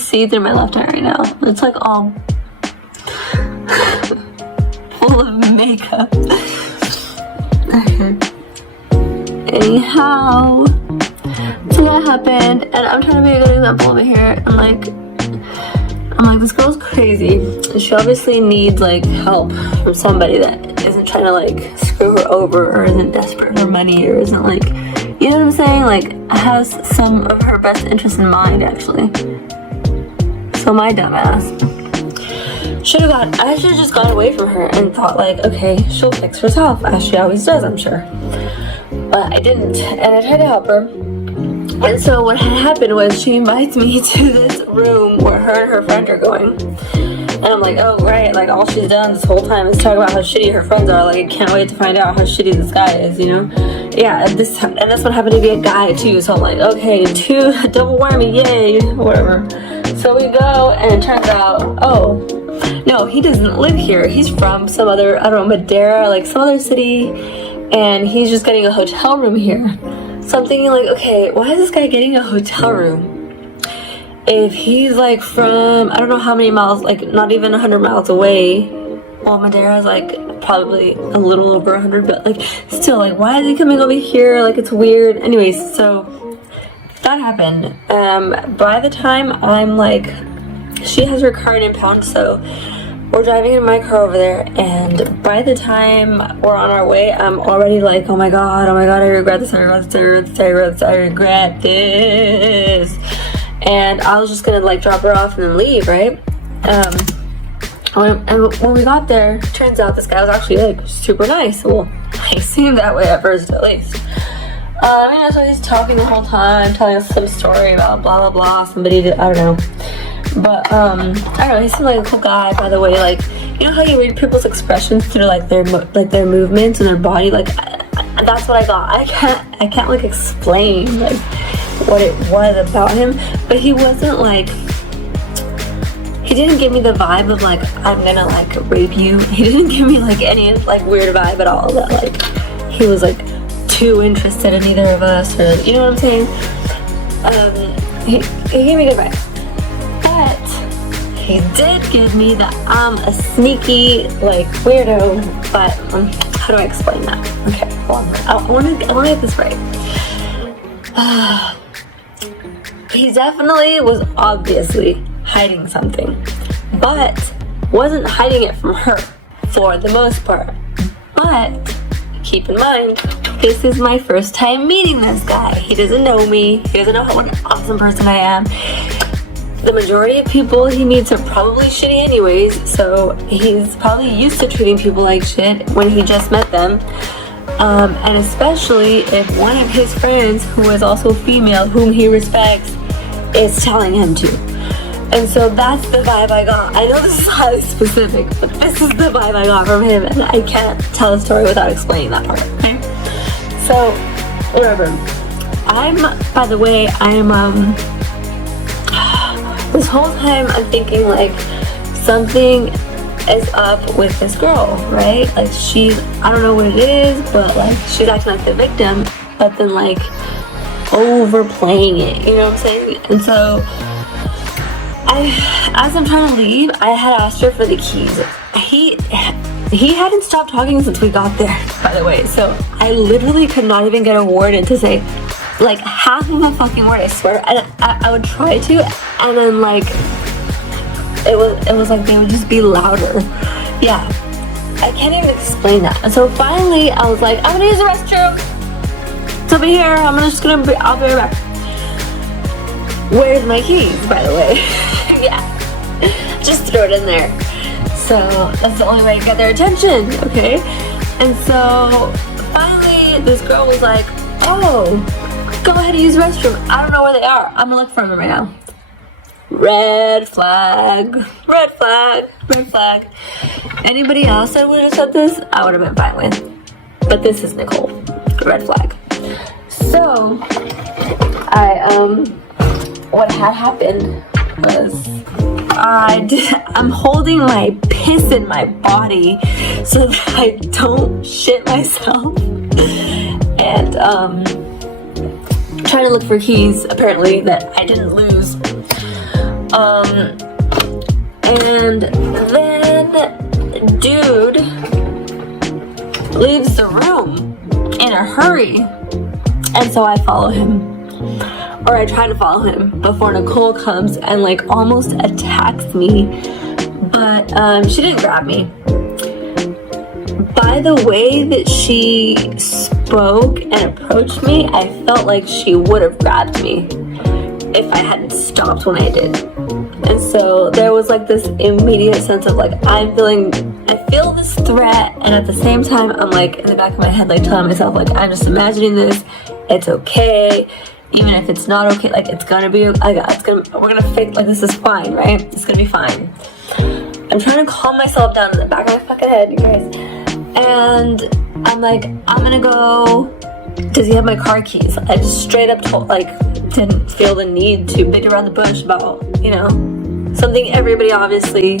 see through my left eye right now. It's like all full of makeup. Okay. Anyhow, so that happened, and I'm trying to be a good example over here. I'm like, this girl's crazy. She obviously needs like help from somebody that isn't trying to like screw her over, or isn't desperate for money, or isn't like, you know what I'm saying? Like, has some of her best interests in mind, actually. So my dumbass I should have just gone away from her and thought like, okay, she'll fix herself, as she always does, I'm sure. But I didn't, and I tried to help her. And so what had happened was she invites me to this room where her and her friend are going. And I'm like, oh great, like all she's done this whole time is talk about how shitty her friends are. Like, I can't wait to find out how shitty this guy is, you know? Yeah, and this one happened to be a guy too, so I'm like, okay, double whammy, yay, whatever. So we go, and it turns out, oh, no, he doesn't live here. He's from some other, I don't know, Madeira, like some other city, and he's just getting a hotel room here. So I'm thinking like, okay, why is this guy getting a hotel room? If he's like from, I don't know how many miles, like not even 100 miles away. Well, Madeira is like probably a little over 100, but like still, like why is he coming over here? Like it's weird. Anyways, so that happened. By the time I'm like, she has her car in impound, so we're driving in my car over there, and by the time we're on our way, I'm already like, oh my god, I regret this, I regret this. And I was just gonna like drop her off and then leave, right? And when we got there, turns out this guy was actually like super nice. Well, he seemed that way at first, at least. So he's talking the whole time, telling us some story about blah blah blah. Somebody did, I don't know. But I don't know, he seemed like a cool guy, by the way. Like, you know how you read people's expressions through like their movements and their body? Like, that's what I got. I can't like explain like what it was about him, but he wasn't like, he didn't give me the vibe of like, I'm gonna like rape you. He didn't give me like any like weird vibe at all, that like he was like too interested in either of us, or you know what I'm saying? He gave me good vibes. But he did give me that I'm a sneaky like weirdo. But how do I explain that? Okay, hold on. I want to get this right. He definitely was obviously hiding something, but wasn't hiding it from her for the most part. But keep in mind, this is my first time meeting this guy. He doesn't know me. He doesn't know what an awesome person I am. The majority of people he meets are probably shitty anyways, so he's probably used to treating people like shit when he just met them. And especially if one of his friends, who is also female, whom he respects, is telling him to. And so that's the vibe I got. I know this is highly specific, but this is the vibe I got from him, and I can't tell a story without explaining that part, okay? So, whatever. By the way, this whole time I'm thinking like something is up with this girl, right? Like I don't know what it is, but like she's acting like the victim, but then like overplaying it, you know what I'm saying? And so as I'm trying to leave, I had asked her for the keys. He hadn't stopped talking since we got there, by the way, so I literally could not even get a word in to say like half of a fucking word, I swear. And I would try to, and then like it was like they would just be louder. Yeah, I can't even explain that. And so finally I was like, I'm gonna use the restroom, it's over here, I'll be right back. Where's my keys, by the way? Yeah, just throw it in there. So that's the only way to get their attention, okay? And so finally this girl was like, oh, go ahead and use the restroom. I don't know where they are. I'm gonna look for them right now. Red flag. Red flag. Red flag. Anybody else that would have said this, I would have been fine with. But this is Nicole. Red flag. So, what had happened was I'm holding my piss in my body so that I don't shit myself. And, trying to look for keys, apparently, that I didn't lose. And then dude leaves the room in a hurry, and so I follow him, or I try to follow him before Nicole comes and like almost attacks me, but she didn't grab me. By the way that she spoke and approached me, I felt like she would have grabbed me if I hadn't stopped when I did. And so there was like this immediate sense of like, I feel this threat, and at the same time I'm like in the back of my head like telling myself like, I'm just imagining this, it's okay, even if it's not okay, like it's gonna be, we're gonna fix, like this is fine, right? It's gonna be fine. I'm trying to calm myself down in the back of my fucking head, you guys, and I'm like, I'm gonna go, does he have my car keys? I just straight up didn't feel the need to beat around the bush about, you know, something everybody obviously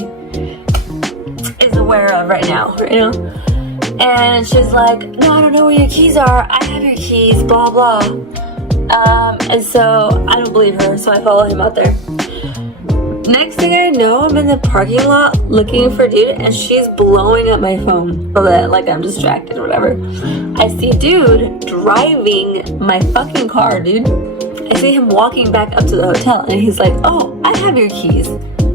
is aware of right now, you know? And she's like, no, I don't know where your keys are. I have your keys, blah, blah. And so I don't believe her, so I follow him out there. Next thing I know, I'm in the parking lot looking for dude, and she's blowing up my phone so that like I'm distracted or whatever. I see dude driving my fucking car, dude. I see him walking back up to the hotel, and he's like, oh, I have your keys.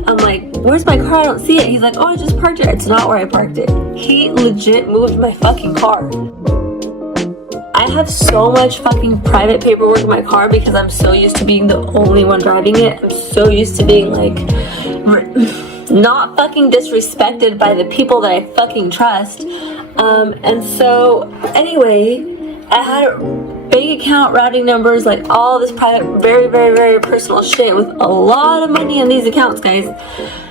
I'm like, where's my car? I don't see it. He's like, oh, I just parked it. It's not where I parked it. He legit moved my fucking car. I have so much fucking private paperwork in my car because I'm so used to being the only one driving it. I'm so used to being like not fucking disrespected by the people that I fucking trust. And so anyway, I had bank account routing numbers, like all this private, very, very, very personal shit with a lot of money in these accounts, guys.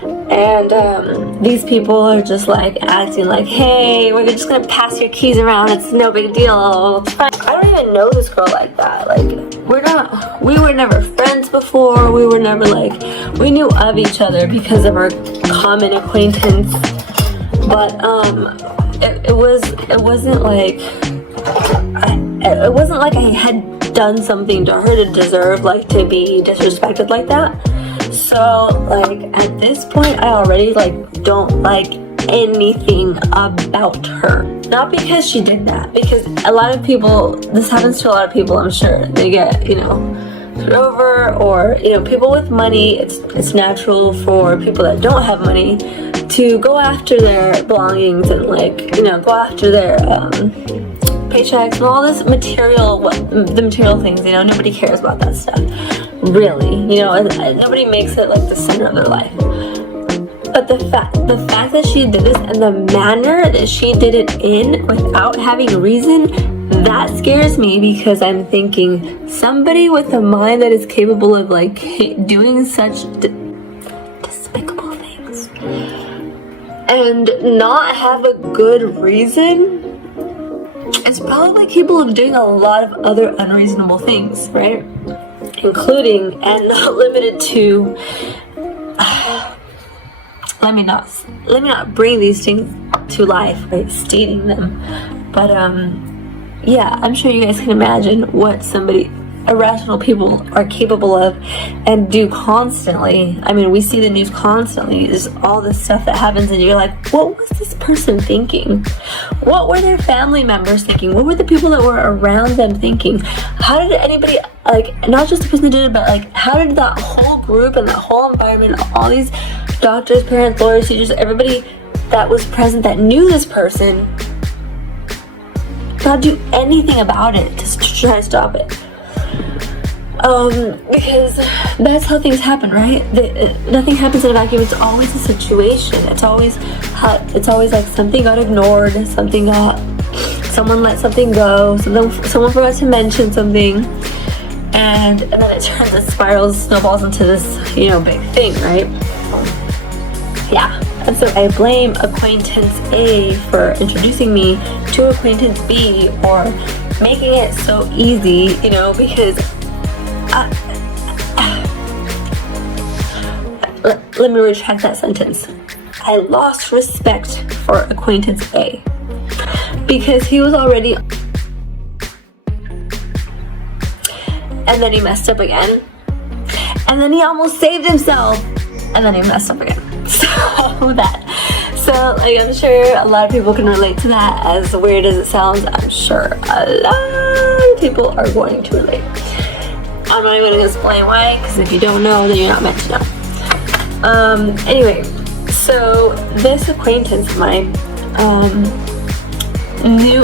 And these people are just like acting like, hey, we're just gonna pass your keys around, it's no big deal, it's fine. I don't even know this girl like that. Like, we were never friends before. We were never like, we knew of each other because of our common acquaintance, but it wasn't like I had done something to her to deserve like to be disrespected like that. So like at this point I already like don't like anything about her. Not because she did that, because a lot of people, this happens to a lot of people, I'm sure. They get, you know, screwed over, or, you know, people with money, it's natural for people that don't have money to go after their belongings and like, you know, go after their paychecks and all this material, the material things, you know. Nobody cares about that stuff, really, you know, and nobody makes it like the center of their life. But the fact that she did this and the manner that she did it in without having a reason, that scares me, because I'm thinking somebody with a mind that is capable of like doing such despicable things and not have a good reason is probably capable of doing a lot of other unreasonable things, right? Including and not limited to let me not bring these things to life by stating them, but yeah, I'm sure you guys can imagine what irrational people are capable of and do constantly. I mean, we see the news constantly. There's all this stuff that happens and you're like, what was this person thinking? What were their family members thinking? What were the people that were around them thinking? How did anybody, like, not just the person that did it, but like, how did that whole group and that whole environment, all these doctors, parents, lawyers, teachers, everybody that was present that knew this person, not do anything about it to try to stop it? Because that's how things happen, right? Nothing happens in a vacuum. It's always a situation. It's always like something got ignored, someone let something go, someone forgot to mention something, and then it turns, it spirals, snowballs into this, you know, big thing, right? Yeah. And so I blame acquaintance A for introducing me to acquaintance B, or making it so easy, you know, because let me retract that sentence. I lost respect for acquaintance A because he was already, and then he messed up again, and and then he almost saved himself, and then he messed up again. So like, I'm sure a lot of people can relate to that. As weird as it sounds, I'm sure a lot of people are going to relate. I'm not even going to explain why, because if you don't know, then you're not meant to know. Anyway, so this acquaintance of mine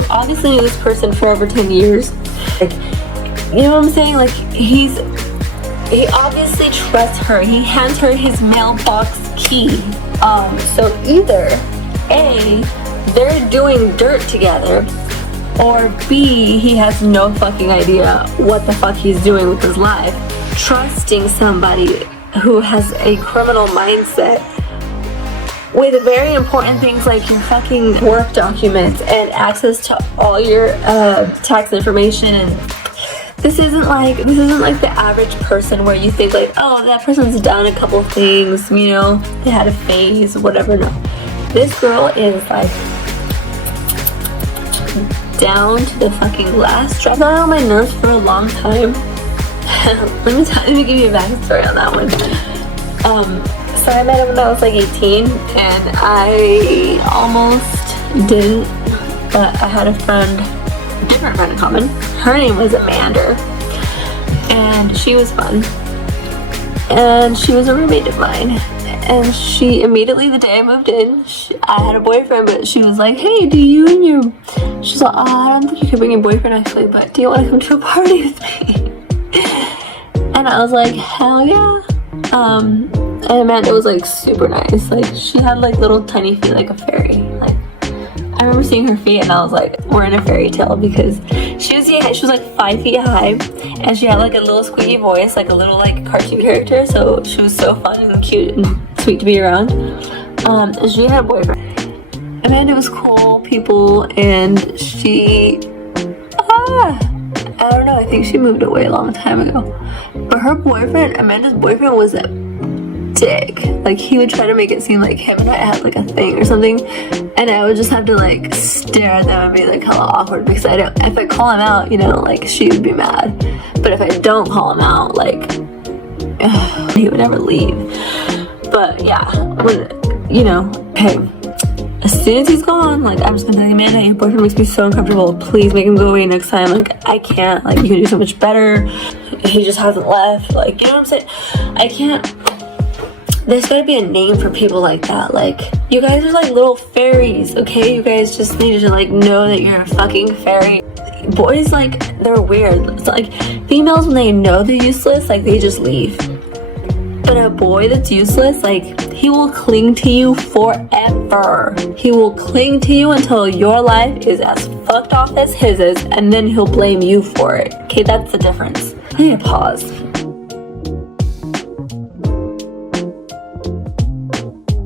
obviously knew this person for over 10 years. Like, you know what I'm saying? Like, he obviously trusts her. He hands her his mailbox key. So either A, they're doing dirt together, or B, he has no fucking idea what the fuck he's doing with his life, trusting somebody who has a criminal mindset with very important things like your fucking work documents and access to all your tax information. And this isn't like the average person where you think like, oh, that person's done a couple things, you know, they had a phase, whatever. No, this girl is like down to the fucking last drop. Got on my nerves for a long time. let me give you a backstory on that one. So I met him when I was like 18, and I almost didn't, but I had a different friend in common. Her name was Amanda, and she was fun, and she was a roommate of mine. And she immediately, the day I moved in, I had a boyfriend, but she was like, hey, she's like, oh, I don't think you can bring your boyfriend actually, but do you want to come to a party with me? And I was like, hell yeah. And Amanda was like super nice. Like, she had like little tiny feet like a fairy. Like, I remember seeing her feet and I was like, we're in a fairy tale, because she was like 5 feet high, and she had like a little squeaky voice, like a little like cartoon character. So she was so fun and cute and sweet to be around. And she had a boyfriend. Amanda was cool people, and I don't know, I think she moved away a long time ago. But her boyfriend, Amanda's boyfriend, was a dick. Like, he would try to make it seem like him and I had like a thing or something, and I would just have to like stare at them and be like hella awkward, because if I call him out, you know, like, she would be mad. But if I don't call him out, like, he would never leave. But yeah, you know, hey, as soon as he's gone, like, I'm just gonna be like, Amanda, your boyfriend makes me so uncomfortable. Please make him go away next time. Like, I can't. Like, you can do so much better. He just hasn't left. Like, you know what I'm saying? I can't. There's gotta be a name for people like that. Like, you guys are like little fairies, okay? You guys just need to like know that you're a fucking fairy. Boys, like, they're weird. It's like, females, when they know they're useless, like, they just leave. But a boy that's useless, like, he will cling to you forever. He will cling to you until your life is as fucked off as his is, and then he'll blame you for it. Okay, that's the difference. I need to pause.